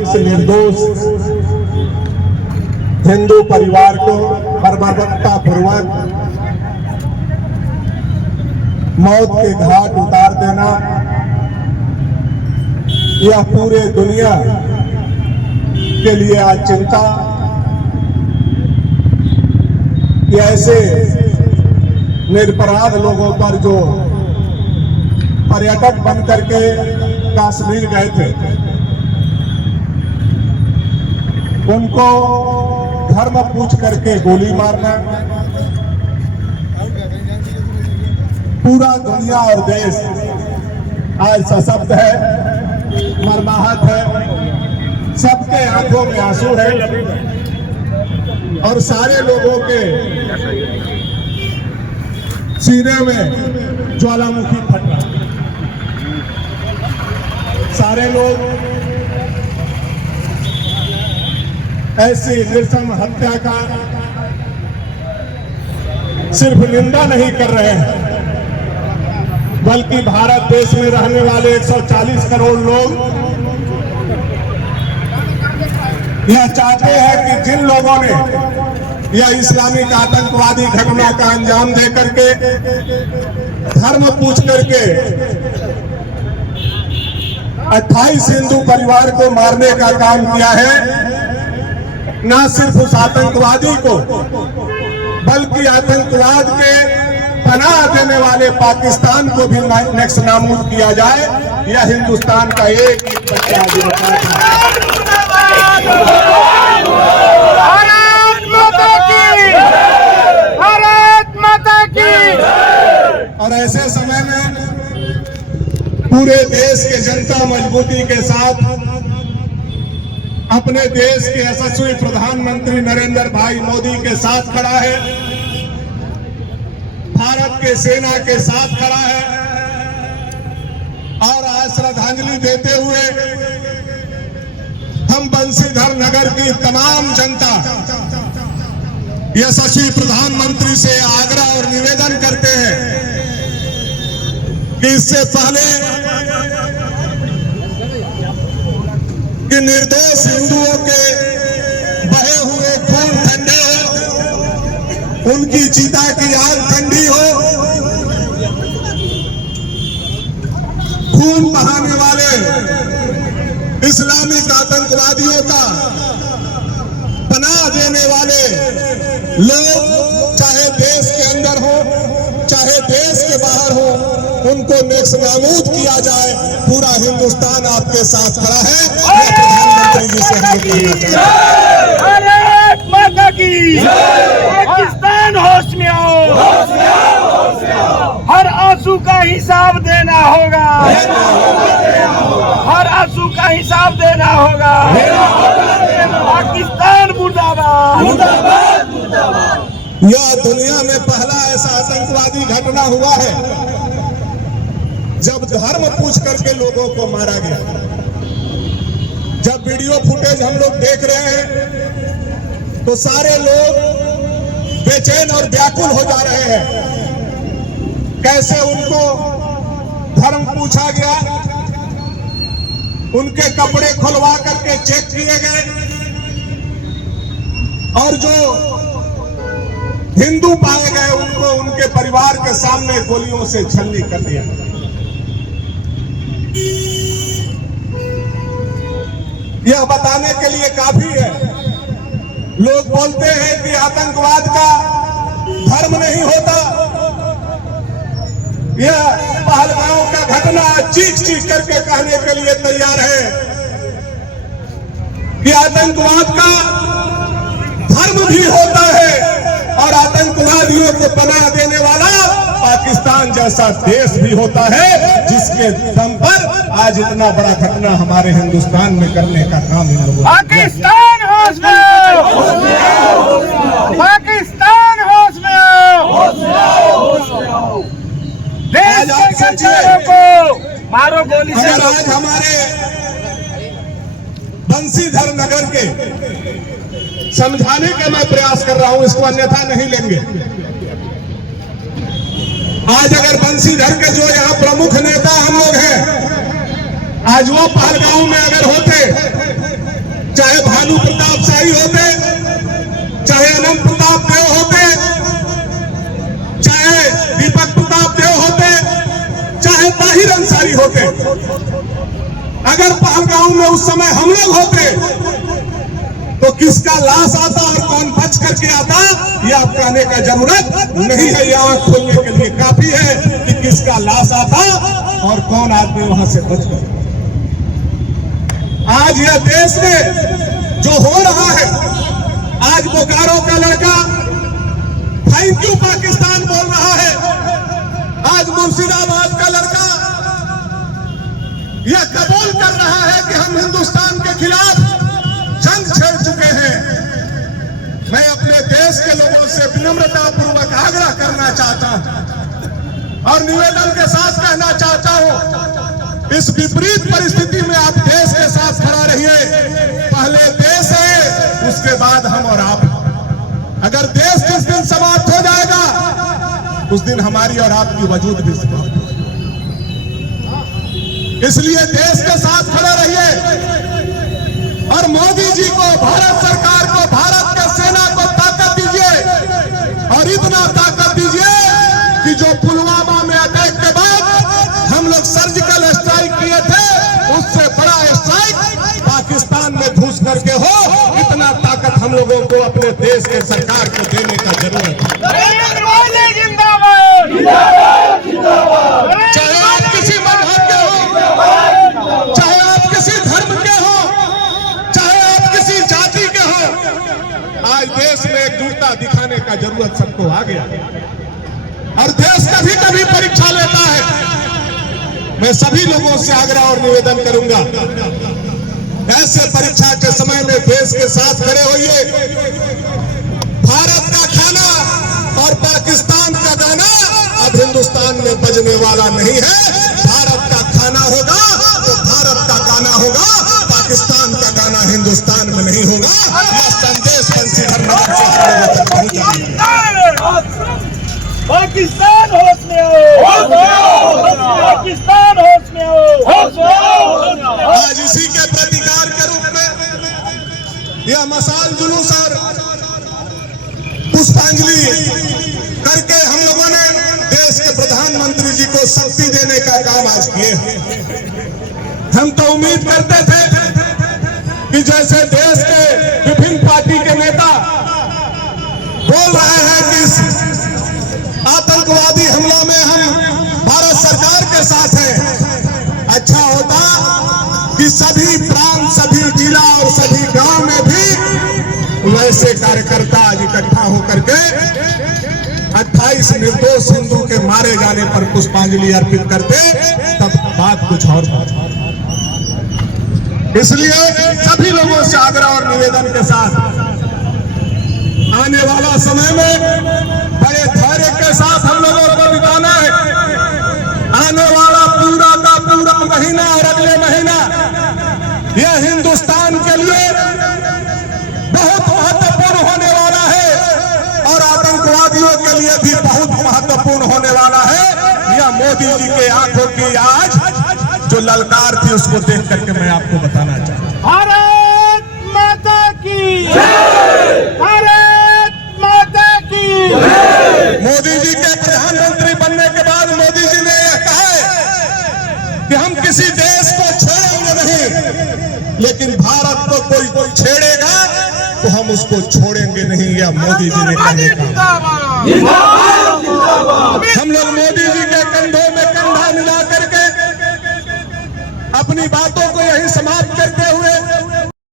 28 निर्दोष हिंदू परिवार को बर्बरता पूर्वक मौत के घाट उतार देना, यह पूरे दुनिया के लिए आज चिंता कि ऐसे निरपराध लोगों पर जो पर्यटक बन करके कश्मीर गए थे, उनको धर्म पूछ करके गोली मारना, पूरा दुनिया और देश आज सशक्त है, मर्माहत है, सबके आंखों में आंसू है और सारे लोगों के सीने में ज्वालामुखी फट रहा है। सारे लोग ऐसी निर्मम हत्या का सिर्फ निंदा नहीं कर रहे हैं, बल्कि भारत देश में रहने वाले 140 करोड़ लोग यह चाहते हैं कि जिन लोगों ने यह इस्लामिक आतंकवादी घटना का अंजाम दे करके धर्म पूछ करके 28 हिंदू परिवार को मारने का काम किया है, न सिर्फ उस आतंकवादी को बल्कि आतंकवाद के पनाह देने वाले पाकिस्तान को भी नेस्तनाबूद किया जाए, यह हिंदुस्तान का एक बच्चा अधिकार है। भारत माता की, भारत माता की। और ऐसे समय में पूरे देश के जनता मजबूती के साथ अपने देश के यशस्वी प्रधानमंत्री नरेंद्र भाई मोदी के साथ खड़ा है, भारत के सेना के साथ खड़ा है और आज श्रद्धांजलि देते हुए हम बंसीधर नगर की तमाम जनता यशस्वी प्रधानमंत्री से आग्रह और निवेदन करते हैं कि इससे पहले कि निर्दोष हिंदुओं के बहे हुए खून ठंडे हो, उनकी चिता की आग ठंडी हो, खून बहाने वाले इस्लामिक आतंकवादियों का पनाह देने वाले लोग चाहे देश के अंदर हो चाहे देश के बाहर हो, उनको नेस्तनाबूद किया जाए। पूरा हिंदुस्तान आपके साथ खड़ा है। प्रधानमंत्री जी से हम कहना चाहते हैं, भारत माता की। पाकिस्तान होश में आओ, हर आंसू का हिसाब देना होगा, हर आंसू का हिसाब देना होगा। पाकिस्तान मुर्दाबाद, मुर्दाबाद, मुर्दाबाद। यह दुनिया में पहला ऐसा आतंकवादी घटना हुआ है जब धर्म पूछ करके लोगों को मारा गया। जब वीडियो फुटेज हम लोग देख रहे हैं तो सारे लोग बेचैन और व्याकुल हो जा रहे हैं। कैसे उनको धर्म पूछा गया, उनके कपड़े खुलवा करके चेक किए गए और जो हिंदू पाए गए उनको उनके परिवार के सामने गोलियों से छलनी कर दिया। यह बताने के लिए काफी है। लोग बोलते हैं कि आतंकवाद का धर्म नहीं होता। यह पहलगांव का घटना चीख चीख करके कहने के लिए तैयार है कि आतंकवाद का धर्म भी होता है और आतंकवादियों को पनाह देने वाला पाकिस्तान जैसा देश भी होता है, जिसके दम पर आज इतना बड़ा घटना हमारे हिंदुस्तान में करने का काम इन लोगों ने। पाकिस्तान होश में आओ, पाकिस्तान होश में आओ। देश के गद्दारों को मारो गोली से। अगर आज हमारे बंसीधर नगर के समझाने का मैं प्रयास कर रहा हूं, इसको अन्यथा नहीं लेंगे। आज अगर बंसीधर के जो यहाँ प्रमुख नेता हम लोग हैं, आज वो पहलगांव में अगर होते चाहे भानु प्रताप शाही होते, चाहे अनंत प्रताप देव होते, चाहे दीपक प्रताप देव होते, चाहे ताहिर अंसारी होते, अगर पहलगांव में उस समय हम लोग होते तो किसका लाश आता और कौन बच करके आता, ये आप कहने का जरूरत नहीं है। ये आंख खोलने के लिए काफी है कि किसका लाश आता और कौन आदमी वहां से बच गया। आज यह देश में जो हो रहा है, आज बोकारो का लड़का थैंक यू पाकिस्तान बोल रहा है, आज मुर्शिदाबाद का लड़का यह कबूल कर रहा है कि हम हिंदुस्तान के खिलाफ जंग छेड़ चुके हैं। मैं अपने देश के लोगों से विनम्रता पूर्वक आग्रह करना चाहता हूं और निवेदन के साथ कहना चाहता हूं, इस विपरीत परिस्थिति में आप देश के साथ खड़ा रहिए। पहले देश है, उसके बाद हम और आप। अगर देश जिस दिन समाप्त हो जाएगा उस दिन हमारी और आपकी वजूद भी समाप्त हो। इसलिए देश के साथ खड़े रहिए और मोदी जी को, भारत सरकार को, भारत के सेना को ताकत दीजिए और इतना ताकत दीजिए कि जो पुलवामा में अटैक के बाद हम लोग सर्जिकल स्ट्राइक किए थे, उससे बड़ा स्ट्राइक पाकिस्तान में घुस करके हो, इतना ताकत हम लोगों को अपने देश के सरकार को देने का जरूरत है। चाहे आप किसी मजहब के हो, चाहे आप किसी धर्म के हो, चाहे आप किसी जाति के हो, आज देश में एकजुटता दिखाने का जरूरत सबको आ गया और देश कभी कभी परीक्षा लेता है। मैं सभी लोगों से आग्रह और निवेदन करूंगा, ऐसे परीक्षा के समय में देश के साथ खड़े होइए। भारत का खाना और पाकिस्तान का गाना अब हिंदुस्तान में बजने वाला नहीं है। भारत का खाना होगा तो भारत का गाना होगा, पाकिस्तान का गाना हिंदुस्तान में नहीं होगा। यह संदेश बंशीधर नगर से हम लोगों तक पहुंचाइए। पाकिस्तान होश में हो, पाकिस्तान होश में हो। आज इसी के प्रतिकार के रूप में यह मशाल जुलूस और पुष्पांजलि करके हम लोगों ने देश के प्रधानमंत्री जी को शक्ति देने का काम आज किए। हम तो उम्मीद करते थे कि जैसे देश के विभिन्न पार्टी के नेता बोल रहे हैं कि इस आतंकवादी हमला में हम भारत सरकार के साथ हैं, अच्छा होता कि सभी प्रांत, सभी जिला और सभी गांव में भी वैसे कार्यकर्ता आज इकट्ठा होकर के 28 निर्दोष हिंदू के मारे जाने पर पुष्पांजलि अर्पित करते, तब बात कुछ और बात। इसलिए सभी लोगों से आग्रह और निवेदन के साथ आने वाला समय में बड़े धैर्य के साथ हम लोगों को बिताना है। आने वाला पूरा का पूरा महीना और अगले महीना यह हिंदुस्तान के लिए बहुत महत्वपूर्ण होने वाला है और आतंकवादियों के लिए भी बहुत महत्वपूर्ण होने वाला है। यह मोदी जी के आंखों की आज जो ललकार थी उसको देख करके मैं आपको बताना चाहता हूं। भारत माता की जय, भारत माता की जय। मोदी जी के प्रधानमंत्री बनने के बाद मोदी जी ने यह कहा है कि हम किसी देश को छोड़ेंगे नहीं, लेकिन भारत को कोई छेड़ेगा तो हम उसको छोड़ेंगे नहीं। यह मोदी जी ने कहा। हम लोग मोदी जी के कंधों में कंधा मिला करके अपनी बातों